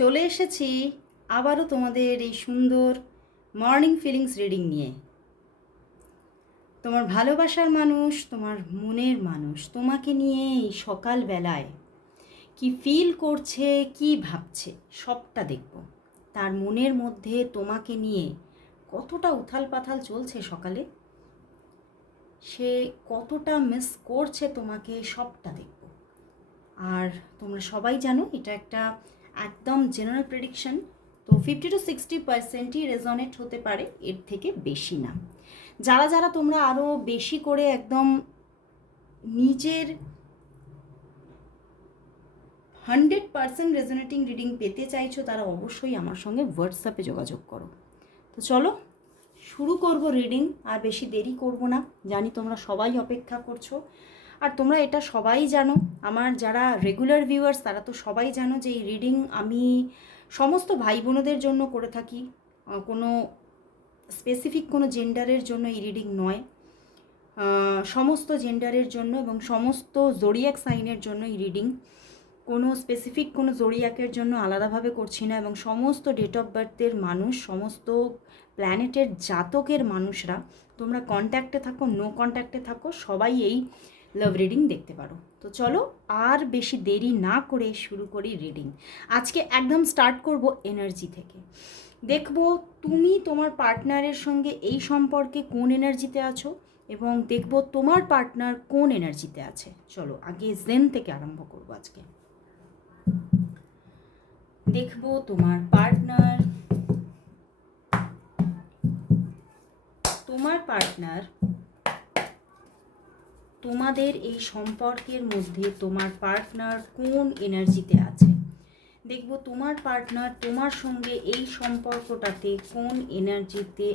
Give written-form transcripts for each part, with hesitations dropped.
চলে এসেছি আবারও তোমাদের এই সুন্দর মর্নিং ফিলিংস রিডিং নিয়ে। তোমার ভালোবাসার মানুষ, তোমার মনের মানুষ তোমাকে নিয়ে এই সকালবেলায় কি ফিল করছে, কি ভাবছে, সবটা দেখব। তার মনের মধ্যে তোমাকে নিয়ে কতটা উথাল পাথাল চলছে সকালে, সে কতটা মিস করছে তোমাকে, সবটা দেখব। আর তোমরা সবাই জানো এটা একটা একদম জেনারেল প্রেডিকশন, তো 50-60%ই রেজনেট হতে পারে, এর থেকে বেশি না। যারা যারা তোমরা আরও বেশি করে একদম নিজের 100% রেজনেটিং রিডিং পেতে চাইছো, তারা অবশ্যই আমার সঙ্গে হোয়াটসঅ্যাপে যোগাযোগ করো। তো চলো শুরু করব রিডিং, আর বেশি দেরি করব না। জানি তোমরা সবাই অপেক্ষা করছো, আর তোমরা এটা সবাই জানো, আমার যারা রেগুলার ভিউয়ার্স তারা তো সবাই জানো যে এই রিডিং আমি সমস্ত ভাই বোনদের জন্য করে থাকি, কোনো স্পেসিফিক কোনো জেন্ডারের জন্য এই রিডিং নয়, সমস্ত জেন্ডারের জন্য এবং সমস্ত জোডিয়াক সাইনের জন্য এই রিডিং। কোনো স্পেসিফিক কোনো জোডিয়াকের জন্য আলাদাভাবে করছি না, এবং সমস্ত ডেট অফ বার্থের মানুষ, সমস্ত প্ল্যানেটের জাতকের মানুষরা, তোমরা কন্ট্যাক্টে থাকো নো কন্ট্যাক্টে থাকো, সবাই এই লাভ রিডিং দেখতে পারো। তো চলো আর বেশি দেরি না করে শুরু করি রিডিং। আজকে একদম স্টার্ট করব এনার্জি থেকে। দেখব তুমি তোমার পার্টনারের সঙ্গে এই সম্পর্কে কোন এনার্জিতে আছো, এবং দেখব তোমার পার্টনার কোন এনার্জিতে আছে। চলো আগে জেন থেকে আরম্ভ করবো আজকে। দেখব তোমার পার্টনার তোমাদের এই সম্পর্কের মধ্যে তোমার পার্টনার কোন এনার্জিতে আছে। দেখব তোমার পার্টনার তোমার সঙ্গে এই সম্পর্কটাতে কোন এনার্জিতে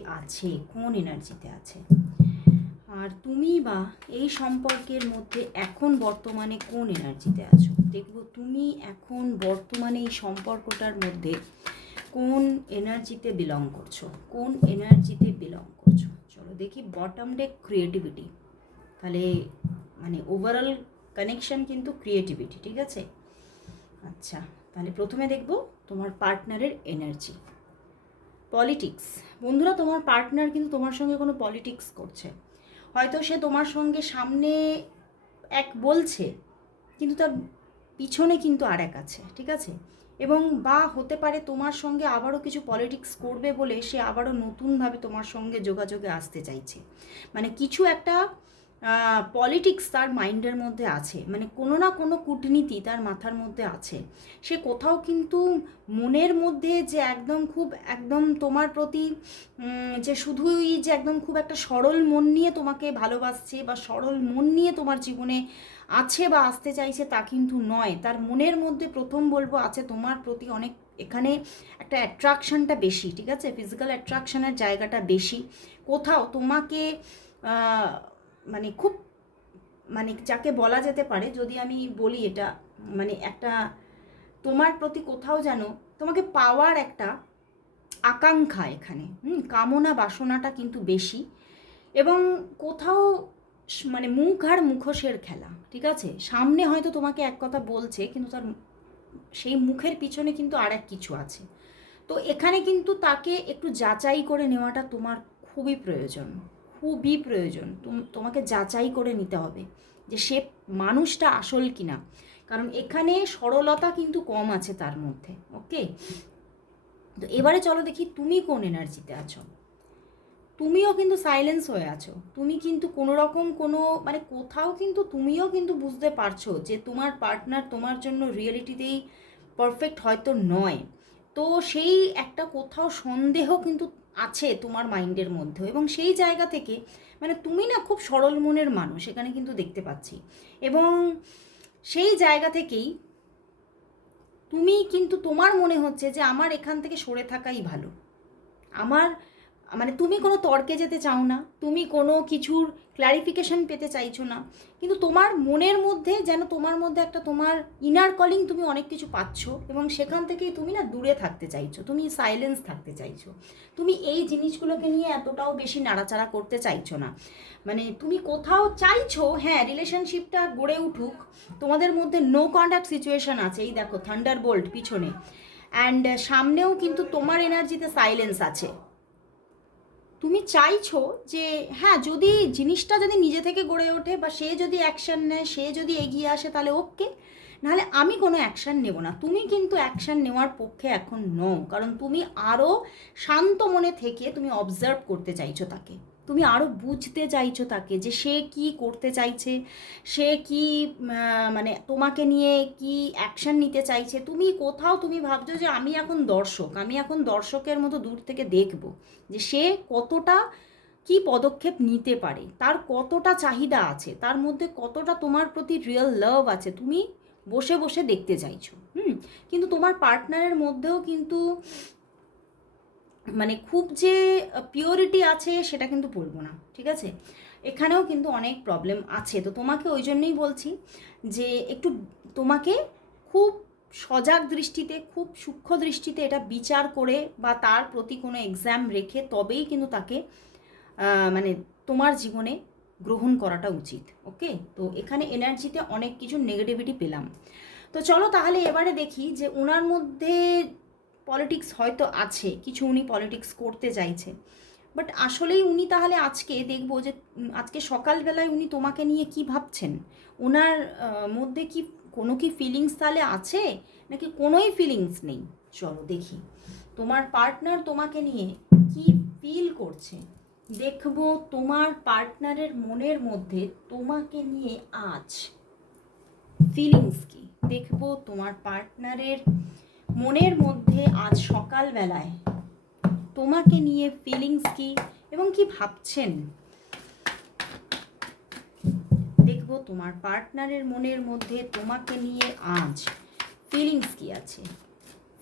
আছে, আর তুমি বা এই সম্পর্কের মধ্যে এখন বর্তমানে কোন এনার্জিতে আছো। দেখব তুমি এখন বর্তমানে এই সম্পর্কটার মধ্যে কোন এনার্জিতে বিলং করছো। চলো দেখি বটম ডেক ক্রিয়েটিভিটি, তাহলে মানে ওভারঅল কানেকশন কিন্তু ক্রিয়েটিভিটি, ঠিক আছে। আচ্ছা, তাহলে প্রথমে দেখব তোমার পার্টনারের এনার্জি। পলিটিক্স, বন্ধুরা তোমার পার্টনার কিন্তু তোমার সঙ্গে কোনো পলিটিক্স করছে। হয়তো সে তোমার সঙ্গে সামনে এক বলছে, কিন্তু তার পিছনে কিন্তু আর এক আছে, ঠিক আছে। এবং বা হতে পারে তোমার সঙ্গে আবারও কিছু পলিটিক্স করবে বলে সে আবারও নতুনভাবে তোমার সঙ্গে যোগাযোগে আসতে চাইছে। মানে কিছু একটা পলিটিক্স তার মাইন্ডের মধ্যে আছে, মানে কোনো না কোনো কূটনীতি তার মাথার মধ্যে আছে। সে কোথাও কিন্তু মনের মধ্যে যে একদম তোমার প্রতি যে শুধুই যে একদম খুব একটা সরল মন নিয়ে তোমাকে ভালোবাসছে বা সরল মন নিয়ে তোমার জীবনে আছে বা আসতে চাইছে, তা কিন্তু নয়। তার মনের মধ্যে প্রথম বলবো আছে তোমার প্রতি অনেক, এখানে একটা অ্যাট্রাকশনটা বেশি, ঠিক আছে, ফিজিক্যাল অ্যাট্রাকশনের জায়গাটা বেশি। কোথাও তোমাকে মানে খুব, মানে যাকে বলা যেতে পারে, যদি আমি বলি এটা মানে একটা তোমার প্রতি কোথাও যেন তোমাকে পাওয়ার একটা আকাঙ্ক্ষা, এখানে কামনা বাসনাটা কিন্তু বেশি। এবং কোথাও মানে মুখ আর মুখোশের খেলা, ঠিক আছে। সামনে হয়তো তোমাকে এক কথা বলছে, কিন্তু তার সেই মুখের পিছনে কিন্তু আর এক কিছু আছে। তো এখানে কিন্তু তাকে একটু যাচাই করে নেওয়াটা তোমার খুবই প্রয়োজন। তোমাকে যাচাই করে নিতে হবে যে সে মানুষটা আসল কিনা, কারণ এখানে সরলতা কিন্তু কম আছে তার মধ্যে। ওকে, তো এবারে চলো দেখি তুমি কোন এনার্জিতে আছো। তুমিও কিন্তু সাইলেন্স হয়ে আছো, তুমি কিন্তু কোনো রকম কোনো মানে কোথাও কিন্তু তুমিও কিন্তু বুঝতে পারছো যে তোমার পার্টনার তোমার জন্য রিয়েলিটিতেই পারফেক্ট হয়তো নয়। তো সেই একটা কোথাও সন্দেহ কিন্তু আছে তোমার মাইন্ডের মধ্যে, এবং সেই জায়গা থেকে মানে তুমি না খুব সরল মনের মানুষ এখানে কিন্তু দেখতে পাচ্ছি। এবং সেই জায়গা থেকেই তুমি কিন্তু তোমার মনে হচ্ছে যে আমার এখান থেকে সরে থাকাই ভালো। আমার মানে তুমি কোনো তর্কে যেতে চাও না, তুমি কোনো কিছুর ক্ল্যারিফিকেশন পেতে চাইছো না, কিন্তু তোমার মনের মধ্যে যেন তোমার মধ্যে একটা তোমার ইনার কলিং, তুমি অনেক কিছু পাচ্ছ, এবং সেখান থেকেই তুমি না দূরে থাকতে চাইছো, তুমি সাইলেন্স থাকতে চাইছো, তুমি এই জিনিসগুলোকে নিয়ে এতটাও বেশি নাড়াচাড়া করতে চাইছো না। মানে তুমি কোথাও চাইছো হ্যাঁ রিলেশনশিপটা গড়ে উঠুক, তোমাদের মধ্যে নো কন্ট্যাক্ট সিচুয়েশন আছে, এই দেখো থান্ডার বোল্ট পিছনে অ্যান্ড সামনেও কিন্তু তোমার এনার্জিতে সাইলেন্স আছে। তুমি চাইছো যে হ্যাঁ, যদি জিনিসটা যদি নিজে থেকে গড়ে ওঠে বা সে যদি অ্যাকশান নেয়, সে যদি এগিয়ে আসে, তাহলে ওকে, নাহলে আমি কোনো অ্যাকশান নেব না। তুমি কিন্তু অ্যাকশান নেওয়ার পক্ষে এখন নও, কারণ তুমি আরও শান্ত মনে থেকে তুমি অবজার্ভ করতে চাইছো তাকে, তুমি আরও বুঝতে চাইছো তাকে যে সে কি করতে চাইছে, সে কি মানে তোমাকে নিয়ে কি অ্যাকশান নিতে চাইছে। তুমি কোথাও তুমি ভাবছো যে আমি এখন দর্শক, আমি এখন দর্শকের মতো দূর থেকে দেখবো যে সে কতটা কি পদক্ষেপ নিতে পারে, তার কতটা চাহিদা আছে, তার মধ্যে কতটা তোমার প্রতি রিয়েল লাভ আছে, তুমি বসে বসে দেখতে চাইছো। কিন্তু তোমার পার্টনারের মধ্যেও কিন্তু মানে খুব যে পিওরিটি আছে সেটা কিন্তু বলবো না, ঠিক আছে? এখানেও কিন্তু অনেক প্রবলেম আছে। তো তোমাকে ওই জন্যই বলছি যে একটু তোমাকে খুব সজাগ দৃষ্টিতে, খুব সূক্ষ্ম দৃষ্টিতে এটা বিচার করে বা তার প্রতি কোনো এক্সাম রেখে তবেই কিন্তু তাকে মানে তোমার জীবনে গ্রহণ করাটা উচিত। ওকে, তো এখানে এনার্জিতে অনেক কিছু নেগেটিভিটি পেলাম। তো চলো তাহলে এবারে দেখি যে ওনার মধ্যে পলিটিক্স হয়তো আছে, কিছু উনি পলিটিক্স করতে চাইছে, বাট আসলেই উনি তাহলে আজকে দেখবো যে আজকে সকালবেলায় উনি তোমাকে নিয়ে কি ভাবছেন, ওনার মধ্যে কি কোনো কি ফিলিংস তাহলে আছে নাকি কোনোই ফিলিংস নেই। চলো দেখি তোমার পার্টনার তোমাকে নিয়ে কি ফিল করছে। দেখবো তোমার পার্টনারের মনের মধ্যে তোমাকে নিয়ে আজ ফিলিংস কি। দেখবো তোমার পার্টনারের মনের মধ্যে আজ সকালবেলায় তোমাকে নিয়ে ফিলিংস কি এবং কি ভাবছেন। দেখবো তোমার পার্টনারের মনের মধ্যে তোমাকে নিয়ে আজ ফিলিংস কি আছে,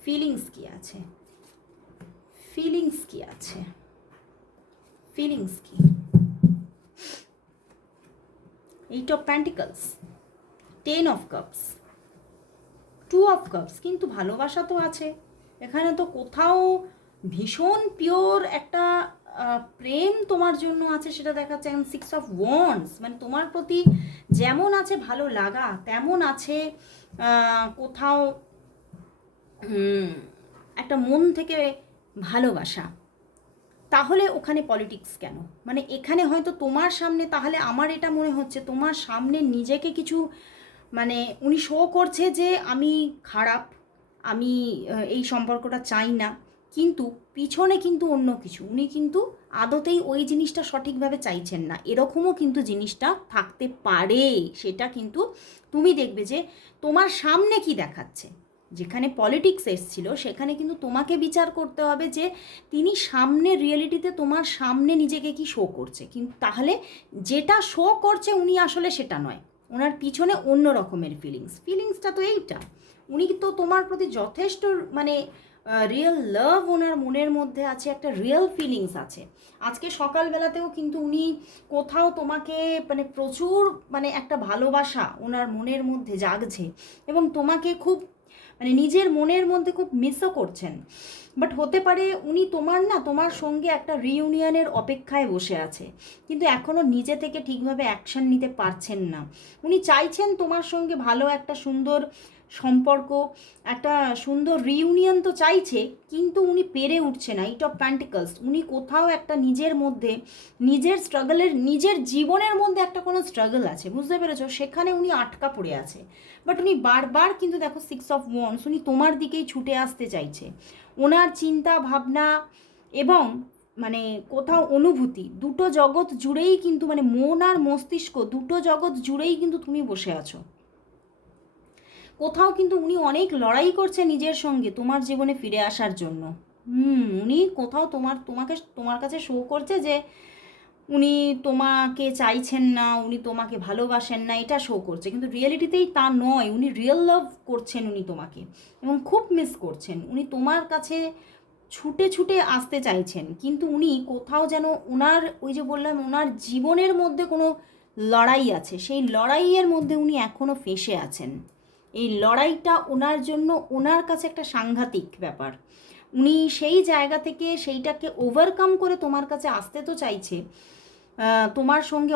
ফিলিংস কি আছে, ফিলিংস কি আছে, ফিলিংস কি। Eight of pentacles, 10 of cups, 2 of cups, কিন্তু ভালোবাসা তো আছে এখানে, তো কোথাও ভীষণ পিওর একটা প্রেম তোমার জন্য আছে সেটা দেখাচ্ছে। এখন 6 অফ ওয়ান্ডস, মানে তোমার প্রতি যেমন আছে ভালো লাগা, তেমন আছে কোথাও একটা মন থেকে ভালোবাসা। তাহলে ওখানে পলিটিক্স কেন? মানে এখানে হয়তো তোমার সামনে, তাহলে আমার এটা মনে হচ্ছে তোমার সামনে নিজেকে কিছু মানে উনি শো করছে যে আমি খারাপ, আমি এই সম্পর্কটা চাই না, কিন্তু পিছনে কিন্তু অন্য কিছু, উনি কিন্তু আদতেই ওই জিনিসটা সঠিকভাবে চাইছেন না, এরকমও কিন্তু জিনিসটা থাকতে পারে। সেটা কিন্তু তুমি দেখবে যে তোমার সামনে কি দেখাচ্ছে। যেখানে পলিটিক্স এসছিল সেখানে কিন্তু তোমাকে বিচার করতে হবে যে তিনি সামনে রিয়েলিটিতে তোমার সামনে নিজেকে কি শো করছে, কিন্তু তাহলে যেটা শো করছে উনি আসলে সেটা নয়, ওনার পিছনে অন্য রকমের ফিলিংসটা তো এইটা। উনি তো তোমার প্রতি যথেষ্ট মানে রিয়েল লাভ ওনার মনের মধ্যে আছে, একটা রিয়েল ফিলিংস আছে। আজকে সকালবেলাতেও কিন্তু উনি কোথাও তোমাকে মানে প্রচুর মানে একটা ভালোবাসা ওনার মনের মধ্যে জাগছে এবং তোমাকে খুব মানে নিজের মনের মধ্যে খুব মিসও করছেন। বাট হতে পারে উনি তোমার সঙ্গে একটা রিইউনিয়নের অপেক্ষায় বসে আছে, কিন্তু এখনও নিজে থেকে ঠিকভাবে অ্যাকশন নিতে পারছেন না। উনি চাইছেন তোমার সঙ্গে ভালো একটা সুন্দর সম্পর্ক, একটা সুন্দর রিইউনিয়ন তো চাইছে, কিন্তু উনি পেরে উঠছে না। এইট অফ প্যান্টিকলস, উনি কোথাও একটা নিজের মধ্যে নিজের স্ট্রাগলের, নিজের জীবনের মধ্যে একটা কোনো স্ট্রাগল আছে, বুঝতে পেরেছো? সেখানে উনি আটকা পড়ে আছে। বাট উনি বারবার কিন্তু দেখো 6 অফ ওয়ান্ডস, উনি তোমার দিকেই ছুটে আসতে চাইছে। ওনার চিন্তা ভাবনা এবং মানে কোথাও অনুভূতি, দুটো জগৎ জুড়েই কিন্তু মানে মন আর মস্তিষ্ক দুটো জগৎ জুড়েই কিন্তু তুমি বসে আছো। কোথাও কিন্তু উনি অনেক লড়াই করছে নিজের সঙ্গে তোমার জীবনে ফিরে আসার জন্য। উনি কোথাও তোমার কাছে শো করছে যে উনি তোমাকে চাইছেন না, উনি তোমাকে ভালোবাসেন না, এটা শো করছে, কিন্তু রিয়েলিটিতেই তা নয়। উনি রিয়েল লাভ করছেন উনি তোমাকে এবং খুব মিস করছেন। উনি তোমার কাছে ছুটে ছুটে আসতে চাইছেন, কিন্তু উনি কোথাও যেন ওনার ওই যে বললাম ওনার জীবনের মধ্যে কোনো লড়াই আছে, সেই লড়াইয়ের মধ্যে উনি এখনও ফেঁসে আছেন। এই লড়াইটা ওনার জন্য ওনার কাছে একটা সাংঘাতিক ব্যাপার। উনি সেই জায়গা থেকে সেইটাকে ওভারকাম করে তোমার কাছে আসতে তো চাইছে, তোমার সঙ্গে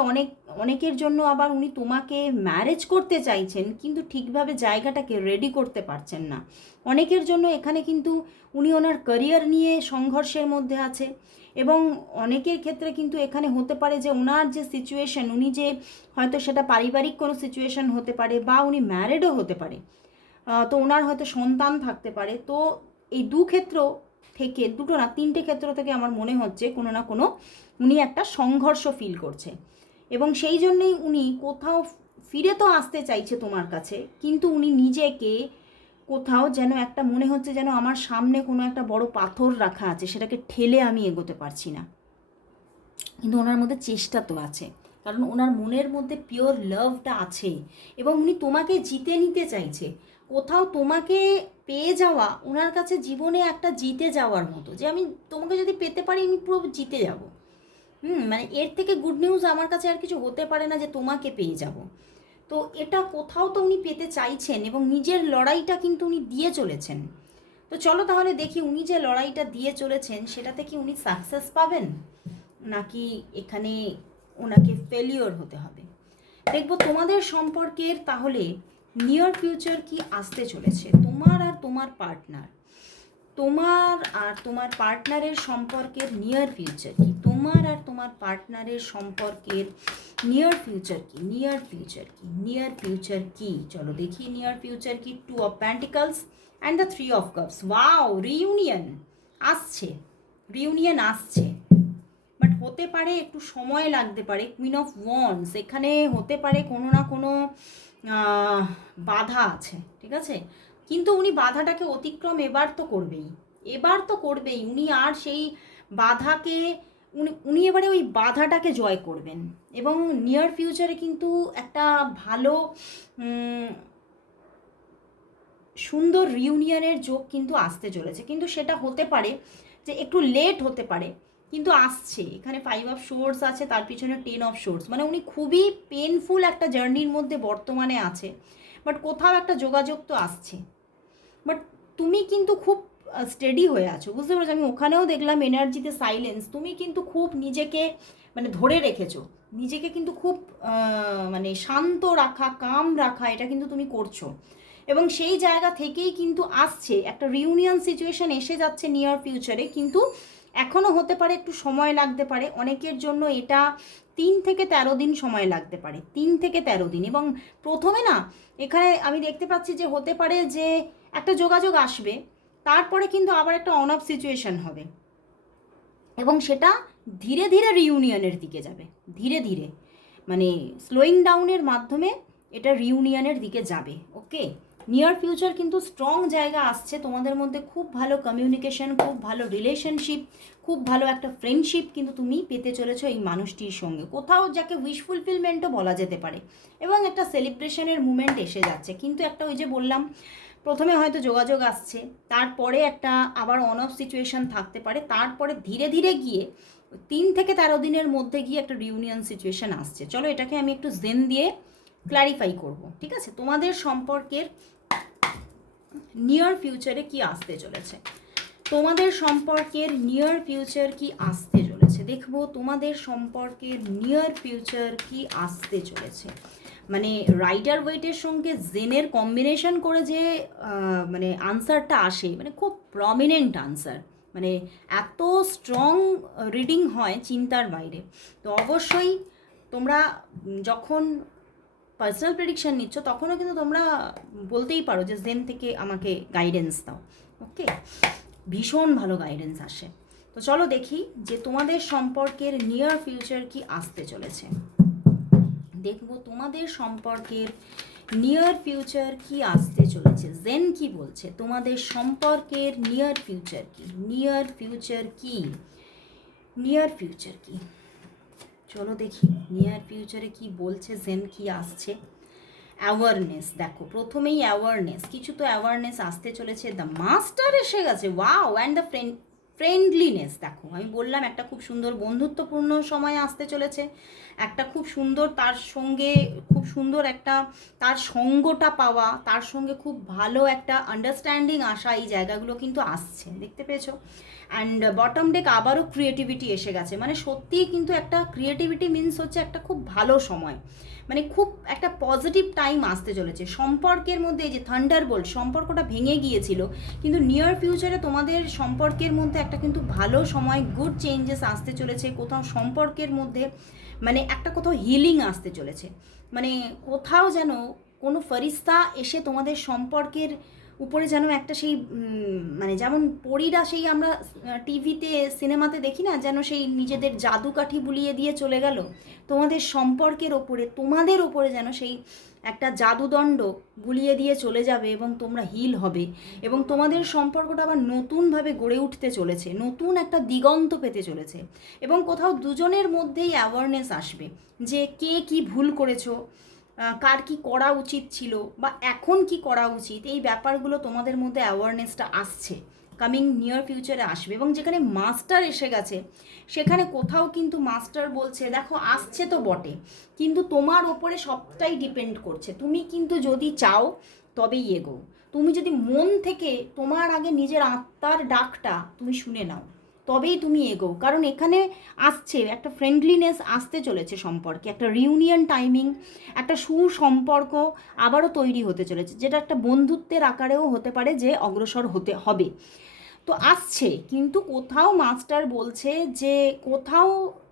অনেকের জন্য আবার উনি তোমাকে ম্যারেজ করতে চাইছেন, কিন্তু ঠিকভাবে জায়গাটাকে রেডি করতে পারছেন না। অনেকের জন্য এখানে কিন্তু উনি ওনার ক্যারিয়ার নিয়ে সংঘর্ষের মধ্যে আছে, এবং অনেকের ক্ষেত্রে কিন্তু এখানে হতে পারে যে ওনার যে সিচুয়েশন, উনি যে হয়তো সেটা পারিবারিক কোনো সিচুয়েশন হতে পারে, বা উনি ম্যারিডও হতে পারে, তো ওনার হয়তো সন্তান থাকতে পারে। তো এই ক্ষেত্র থেকে, দুটো না তিনটে ক্ষেত্র থেকে আমার মনে হচ্ছে কোনো না কোনো উনি একটা সংঘর্ষ ফিল করছে, এবং সেই জন্যেই উনি কোথাও ফিরে তো আসতে চাইছে তোমার কাছে, কিন্তু উনি নিজেকে কোথাও যেন একটা মনে হচ্ছে যেন আমার সামনে কোনো একটা বড় পাথর রাখা আছে, সেটাকে ঠেলে আমি এগোতে পারছি না। কিন্তু ওনার মধ্যে চেষ্টা তো আছে, কারণ ওনার মনের মধ্যে পিওর লাভটা আছে, এবং উনি তোমাকে জিতে নিতে চাইছে। কোথাও তোমাকে পেয়ে যাওয়া ওনার কাছে জীবনে একটা জিতে যাওয়ার মতো, যে আমি তোমাকে যদি পেতে পারি আমি পুরো জিতে যাব। মানে এর থেকে গুড নিউজ আমার কাছে আর কিছু হতে পারে না, যে তোমাকে পেয়ে যাব। তো এটা কোথাও তো উনি পেতে চাইছেন, এবং নিজের লড়াইটা কিন্তু উনি দিয়ে চলেছেন। তো চলো তাহলে দেখি উনি যে লড়াইটা দিয়ে চলেছেন সেটাতে কি উনি সাকসেস পাবেন, নাকি এখানে ওনাকে ফেলিওর হতে হবে। দেখবো তোমাদের সম্পর্কের তাহলে নিয়ার ফিউচার কি আসতে চলেছে, তোমার আর তোমার পার্টনার, তোমার আর তোমার পার্টনারের সম্পর্কের নিয়ার ফিউচার কি, তোমার আর তোমার পার্টনারের সম্পর্কের নিয়ার ফিউচার কি, নিয়ার ফিউচার কি, নিয়ার ফিউচার কি। চলো দেখি নিয়ার ফিউচার কি। 2 of pentacles and the 3 of cups. Wow, reunion আসছে, রিইউনিয়ন আসছে, বাট হতে পারে একটু সময় লাগতে পারে। কুইন অফ ওয়ান্ডস, এখানে হতে পারে কোনো না কোনো বাধা আছে, ঠিক আছে, কিন্তু উনি বাধাটাকে অতিক্রম এবার তো করবেই, এবার তো করবেই উনি। আর সেই বাধাকে উনি এবারে ওই বাধাটাকে জয় করবেন, এবং নিয়ার ফিউচারে কিন্তু একটা ভালো সুন্দর রিউনিয়নের যোগ কিন্তু আসতে চলেছে, কিন্তু সেটা হতে পারে যে একটু লেট হতে পারে, কিন্তু আসছে। এখানে 5 অফ সোর্স আছে, তার পিছনে 10 অফ সোর্স, মানে উনি খুবই পেনফুল একটা জার্নির মধ্যে বর্তমানে আছে, বাট কোথাও একটা যোগাযোগ তো আসছে। বাট তুমি কিন্তু খুব স্টেডি হয়ে আছো, বুঝতে পারছো? আমি ওখানেও দেখলাম এনার্জিতে সাইলেন্স, তুমি কিন্তু খুব নিজেকে মানে ধরে রেখেছো, নিজেকে কিন্তু খুব মানে শান্ত রাখা, কাম রাখা, এটা কিন্তু তুমি করছো, এবং সেই জায়গা থেকেই কিন্তু আসছে একটা রিউনিয়ন সিচুয়েশন এসে যাচ্ছে নিয়ার ফিউচারে, কিন্তু এখনও হতে পারে একটু সময় লাগতে পারে। অনেকের জন্য এটা 3 থেকে 13 দিন সময় লাগতে পারে, 3 থেকে 13 দিন। এবং প্রথমে না এখানে আমি দেখতে পাচ্ছি যে হতে পারে যে একটা যোগাযোগ আসবে, তারপরে কিন্তু আবার একটা অন অফ সিচুয়েশন হবে, এবং সেটা ধীরে ধীরে রিউনিয়নের দিকে যাবে, ধীরে ধীরে, মানে স্লোয়িং ডাউনের মাধ্যমে এটা রিউনিয়নের দিকে যাবে। ওকে, নিয়ার ফিউচার কিন্তু স্ট্রং জায়গা আসছে তোমাদের মধ্যে, খুব ভালো কমিউনিকেশন, খুব ভালো রিলেশনশিপ, খুব ভালো একটা ফ্রেন্ডশিপ কিন্তু তুমি পেতে চলেছো এই মানুষটির সঙ্গে, কোথাও যাকে উইশ ফুলফিলমেন্টও বলা যেতে পারে, এবং একটা সেলিব্রেশনের মুমেন্ট এসে যাচ্ছে। কিন্তু একটা ওই যে বললাম, প্রথমে হয়তো যোগাযোগ আসছে, তারপরে একটা আবার অন অফ সিচুয়েশন থাকতে পারে, তারপরে ধীরে ধীরে গিয়ে 3 থেকে 13 দিনের মধ্যে গিয়ে একটা রিউনিয়ন সিচুয়েশন আসছে। চলো এটাকে আমি একটু জেন দিয়ে ক্ল্যারিফাই করব, ঠিক আছে? তোমাদের সম্পর্কের নিয়ার ফিউচারে কি আসতে চলেছে, তোমাদের সম্পর্কের নিয়ার ফিউচার কি আসতে চলেছে, দেখবো তোমাদের সম্পর্কের নিয়ার ফিউচার কি আসতে চলেছে। মানে রাইটার ওয়েটের সঙ্গে জেনের কম্বিনেশন করে যে মানে আনসারটা আসে, মানে খুব প্রমিনেন্ট আনসার, মানে এত স্ট্রং রিডিং হয় চিন্তার বাইরে। তো অবশ্যই তোমরা যখন পার্সোনাল প্রেডিকশান নিচ্ছ তখনও কিন্তু তোমরা বলতেই পারো যে জেন থেকে আমাকে গাইডেন্স দাও। ওকে, ভীষণ ভালো গাইডেন্স আসে। তো চলো দেখি যে তোমাদের সম্পর্কের নিয়ার ফিউচার কি আসতে চলেছে, দেখবো তোমাদের সম্পর্কের নিয়ার ফিউচার কি আসতে চলেছে, জেন কি বলছে তোমাদের সম্পর্কের নিয়ার ফিউচার কি, নিয়ার ফিউচার কি, নিয়ার ফিউচার কি। চলো দেখি নিয়ার ফিউচারে কি বলছে জেন, কি আসছে। অ্যাওয়ারনেস, দেখো প্রথমেই অ্যাওয়ারনেস, কিছু তো অ্যাওয়ারনেস আসতে চলেছে। দ্য মাস্টার এসে গেছে, ওয়াও, অ্যান্ড দ্য ফ্রেন্ডলিনেস, দেখো আমি বললাম একটা খুব সুন্দর বন্ধুত্বপূর্ণ সময় আসতে চলেছে, একটা খুব সুন্দর তার সঙ্গে খুব সুন্দর একটা তার সঙ্গটা পাওয়া, তার সঙ্গে খুব ভালো একটা আন্ডারস্ট্যান্ডিং আসা, এই জায়গাগুলো কিন্তু আসছে, দেখতে পেয়েছো। অ্যান্ড বটম ডেক আবারও ক্রিয়েটিভিটি এসে গেছে, মানে সত্যিই কিন্তু একটা ক্রিয়েটিভিটি মিনস হচ্ছে একটা খুব ভালো সময়, মানে খুব একটা পজিটিভ টাইম আসতে চলেছে সম্পর্কের মধ্যে। এই যে থান্ডারবোল্ট, সম্পর্কটা ভেঙে গিয়েছিল, কিন্তু নিয়ার ফিউচারে তোমাদের সম্পর্কের মধ্যে একটা কিন্তু ভালো সময়, গুড চেঞ্জেস আসতে চলেছে কোথাও সম্পর্কের মধ্যে, মানে একটা কোথাও হিলিং আসতে চলেছে, মানে কোথাও যেন কোনো ফরিস্তা এসে তোমাদের সম্পর্কের উপরে যেন একটা সেই মানে যেমন পরীরা সেই আমরা টিভিতে সিনেমাতে দেখি না, যেন সেই নিজেদের জাদুকাঠি বুলিয়ে দিয়ে চলে গেল, তোমাদের সম্পর্কের ওপরে, তোমাদের ওপরে যেন সেই একটা জাদুদণ্ড বুলিয়ে দিয়ে চলে যাবে এবং তোমরা হিল হবে এবং তোমাদের সম্পর্কটা আবার নতুনভাবে গড়ে উঠতে চলেছে, নতুন একটা দিগন্ত পেতে চলেছে এবং কোথাও দুজনের মধ্যেই অ্যাওয়ারনেস আসবে যে কে কি ভুল করেছো, কার কি করা উচিত ছিল বা এখন কি করা উচিত, এই ব্যাপারগুলো তোমাদের মধ্যে অ্যাওয়ারনেসটা আসছে, কামিং নিয়ার ফিউচারে আসবে। এবং যেখানে মাস্টার এসে গেছে সেখানে কোথাও কিন্তু মাস্টার বলছে দেখো আসছে তো বটে, কিন্তু তোমার ওপরে সবটাই ডিপেন্ড করছে, তুমি কিন্তু যদি চাও তবেই এগো, তুমি যদি মন থেকে তোমার আগে নিজের আত্মার ডাকটা তুমি শুনে নাও তবেই তুমি এগো, কারণ এখানে আসছে একটা ফ্রেন্ডলিনেস আসতে চলেছে সম্পর্কে, একটা রিউনিয়ন টাইমিং, একটা সুসম্পর্ক আবারও তৈরি হতে চলেছে, যেটা একটা বন্ধুত্বের আকারেও হতে পারে যে অগ্রসর হতে হবে। তো আসছে, কিন্তু কোথাও মাস্টার বলছে যে কোথাও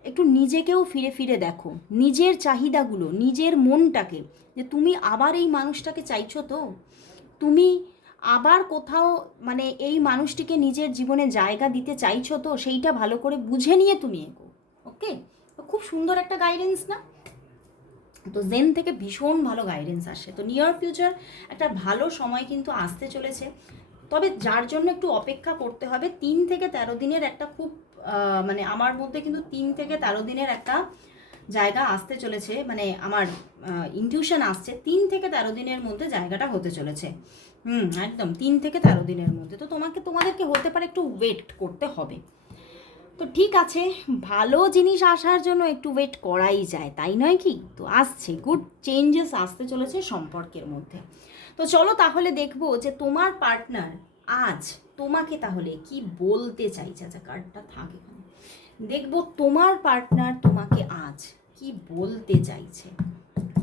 একটু নিজেকেও ফিরে ফিরে দেখো, নিজের চাহিদাগুলো, নিজের মনটাকে, যে তুমি আবার এই মানুষটাকে চাইছো তো, তুমি আবার কোথাও মানে এই মানুষটিকে নিজের জীবনে জায়গা দিতে চাইছো তো, সেইটা ভালো করে বুঝে নিয়ে তুমি এগো। ওকে, তো খুব সুন্দর একটা গাইডেন্স না? তো জেন থেকে ভীষণ ভালো গাইডেন্স আসে, তো নিয়ার ফিউচার একটা ভালো সময় কিন্তু আসতে চলেছে, তবে যার জন্য একটু অপেক্ষা করতে হবে। 3 থেকে 13 দিনের একটা খুব মানে আমার মধ্যে কিন্তু 3 থেকে 13 দিনের একটা জায়গা আসতে চলেছে, মানে আমার ইনটিউশন আসছে 3 থেকে 13 দিনের মধ্যে জায়গাটা হতে চলেছে। একদম 3 থেকে 13 দিনের মধ্যে, তো তোমাদেরকে হতে পারে একটু ওয়েট করতে হবে। তো ঠিক আছে, ভালো জিনিস আসার জন্য একটু ওয়েট করাই যায়, তাই নয় কি? তো আসছে, গুড চেঞ্জেস আসতে চলেছে সম্পর্কের মধ্যে। তো চলো তাহলে দেখবো যে তোমার পার্টনার আজ তোমাকে তাহলে কি বলতে চাইছে। আচ্ছা কার্ডটা থাকে, দেখবো তোমার পার্টনার তোমাকে আজ কি বলতে চাইছে,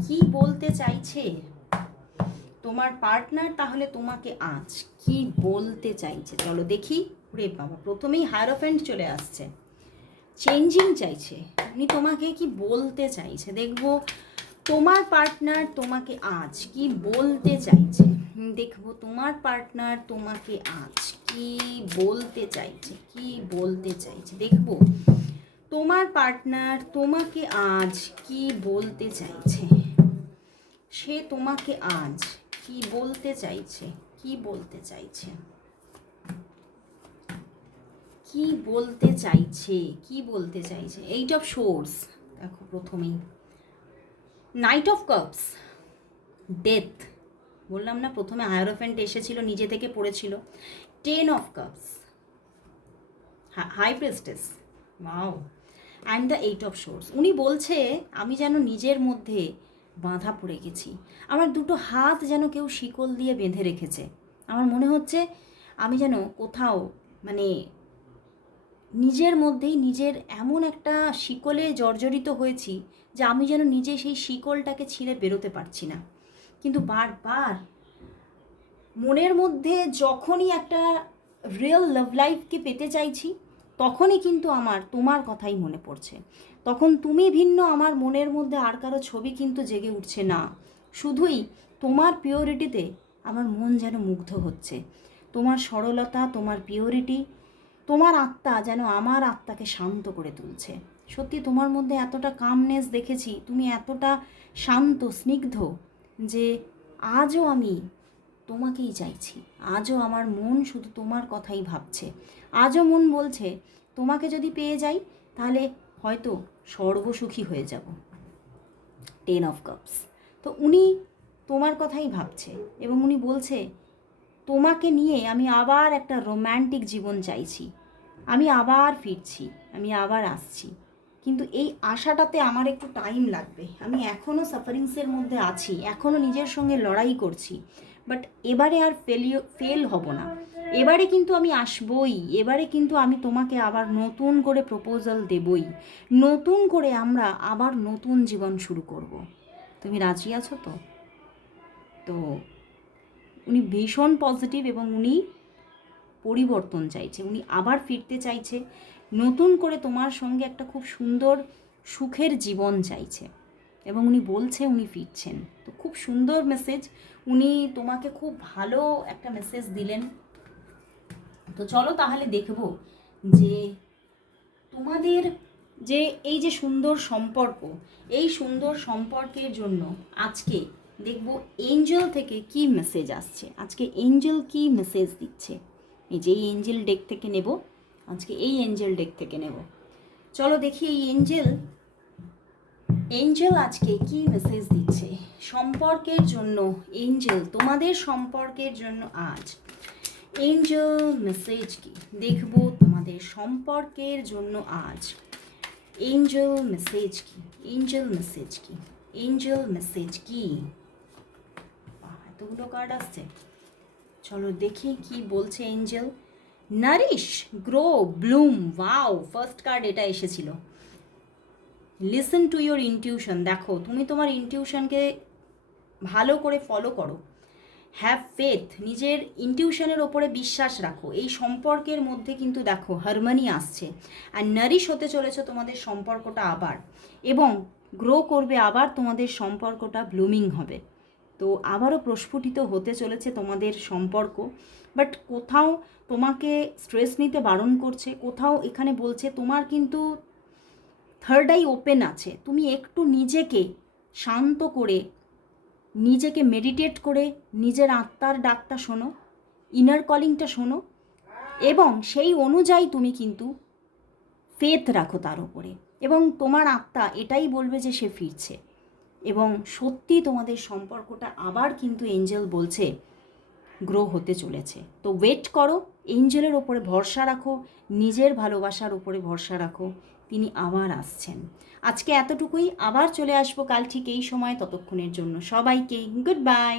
কি বলতে চাইছে তোমার পার্টনার তাহলে তোমাকে আজ কি বলতে চাইছে। চলো দেখি। রে বাবা, প্রথমেই হায়ারোফ্যান্ট চলে আসছে, চেঞ্জিং চাইছে, উনি তোমাকে কি বলতে চাইছে, দেখবো তোমার পার্টনার তোমাকে আজ কি বলতে চাইছে, দেখবো তোমার পার্টনার তোমাকে আজ কি বলতে চাইছে, কি বলতে চাইছে, দেখবো তোমার পার্টনার তোমাকে আজ কি বলতে চাইছে, সে তোমাকে আজ কি বলতে চাইছে, কি বলতে চাইছে, কি বলতে চাইছে, কি বলতে চাইছে। 8 অফ সোর্স, দেখো প্রথমেই নাইট অফ কাপস, ডেথ, বললাম না প্রথমে হায়ারোফ্যান্ট এসেছিল, নিজে থেকে পড়েছিল। 10 of cups, high priestess, wow, and the 8 of swords. উনি বলছে আমি যেন নিজের মধ্যে বাঁধা পড়ে গেছি, আমার দুটো হাত যেন কেউ শিকল দিয়ে বেঁধে রেখেছে, আমার মনে হচ্ছে আমি যেন কোথাও মানে নিজের মধ্যেই নিজের এমন একটা শিকলে জর্জরিত হয়েছি যে আমি যেন নিজে সেই শিকলটাকে ছিঁড়ে বেরোতে পারছি না। কিন্তু বারবার মনের মধ্যে যখনই একটা রিয়েল লাভ লাইফকে পেতে চাইছি তখনই কিন্তু আমার তোমার কথাই মনে পড়ছে, তখন তুমি ভিন্ন আমার মনের মধ্যে আর কারো ছবি কিন্তু জেগে উঠছে না, শুধুই তোমার পিওরিটিতে আমার মন যেন মুগ্ধ হচ্ছে, তোমার সরলতা, তোমার পিওরিটি, তোমার আত্মা যেন আমার আত্মাকে শান্ত করে তুলছে। সত্যি তোমার মধ্যে এতটা কামনেস দেখেছি, তুমি এতটা শান্ত স্নিগ্ধ যে আজও আমি তোমাকেই চাইছি, আজও আমার মন শুধু তোমার কথাই ভাবছে, আজও মন বলছে তোমাকে যদি পেয়ে যাই তাহলে হয়তো সর্বসুখী হয়ে যাব। 10 অফ কাপস, তো উনি তোমার কথাই ভাবছে এবং উনি বলছে তোমাকে নিয়ে আমি আবার একটা রোম্যান্টিক জীবন চাইছি, আমি আবার ফিরছি, আমি আবার আসছি, কিন্তু এই আশাটাতে আমার একটু টাইম লাগবে। আমি এখনও সাফারিংসের মধ্যে আছি, এখনও নিজের সঙ্গে লড়াই করছি, বাট এবারে আর ফেল হব না। এবারে কিন্তু আমি আসবই, এবারে কিন্তু আমি তোমাকে আবার নতুন করে প্রপোজাল দেবই, নতুন করে আমরা আবার নতুন জীবন শুরু করব। তুমি রাজি আছো তো? তো উনি ভীষণ পজিটিভ এবং উনি পরিবর্তন চাইছে, উনি আবার ফিরতে চাইছে, নতুন করে তোমার সঙ্গে একটা খুব সুন্দর সুখের জীবন চাইছে, এবং উনি বলছে উনি ফিরছেন। তো খুব সুন্দর মেসেজ, উনি তোমাকে খুব ভালো একটা মেসেজ দিলেন। তো চলো তাহলে দেখবো যে তোমাদের যে এই যে সুন্দর সম্পর্ক, এই সুন্দর সম্পর্কের জন্য আজকে দেখব এঞ্জেল থেকে কি মেসেজ আসছে, আজকে এঞ্জেল কি মেসেজ দিচ্ছে। এই যে এই এঞ্জেল ডেক থেকে নেব, আজকে এই এঞ্জেল ডেক থেকে নেব। চলো দেখি এই এঞ্জেল আজকে কি মেসেজ দিচ্ছে সম্পর্কের জন্য। এঞ্জেল তোমাদের সম্পর্কের জন্য আজ এঞ্জেল মেসেজ কি দেখব তোমাদের সম্পর্কের জন্য আজ। এঞ্জেল মেসেজ কি, এঞ্জেল মেসেজ কি, এঞ্জেল মেসেজ কি। এতগুলো কার্ড আসছে, চলো দেখি কি বলছে Angel. Nourish, grow, Bloom. Wow, first card এটা এসেছিল। Listen to your intuition. দেখো তুমি তোমার ইনটিউশনকে ভালো করে ফলো করো। হ্যাভ ফেথ, নিজের ইনটিউশনের ওপরে বিশ্বাস রাখো। এই সম্পর্কের মধ্যে কিন্তু দেখো হারমোনি আসছে, আর নারিশ হতে চলেছে তোমাদের সম্পর্কটা আবার, এবং গ্রো করবে আবার তোমাদের সম্পর্কটা, ব্লুমিং হবে। তো আবারও প্রস্ফুটিত হতে চলেছে তোমাদের সম্পর্ক। বাট কোথাও তোমাকে স্ট্রেস নিতে বারণ করছে, কোথাও এখানে বলছে তোমার কিন্তু থার্ড আই ওপেন আছে, তুমি একটু নিজেকে শান্ত করে, নিজেকে মেডিটেট করে নিজের আত্মার ডাকটা শোনো, ইনার কলিংটা শোনো, এবং সেই অনুযায়ী তুমি কিন্তু ফেথ রাখো তার উপরে, এবং তোমার আত্মা এটাই বলবে যে সে ফিরছে, এবং সত্যি তোমাদের সম্পর্কটা আবার কিন্তু এঞ্জেল বলছে গ্রো হতে চলেছে। তো ওয়েট করো, এঞ্জেলের ওপরে ভরসা রাখো, নিজের ভালোবাসার উপরে ভরসা রাখো, তিনি আবার আসছেন। আজকে এতটুকুই, আবার চলে আসবো কাল ঠিক এই সময়। ততক্ষণের জন্য সবাইকে গুড বাই।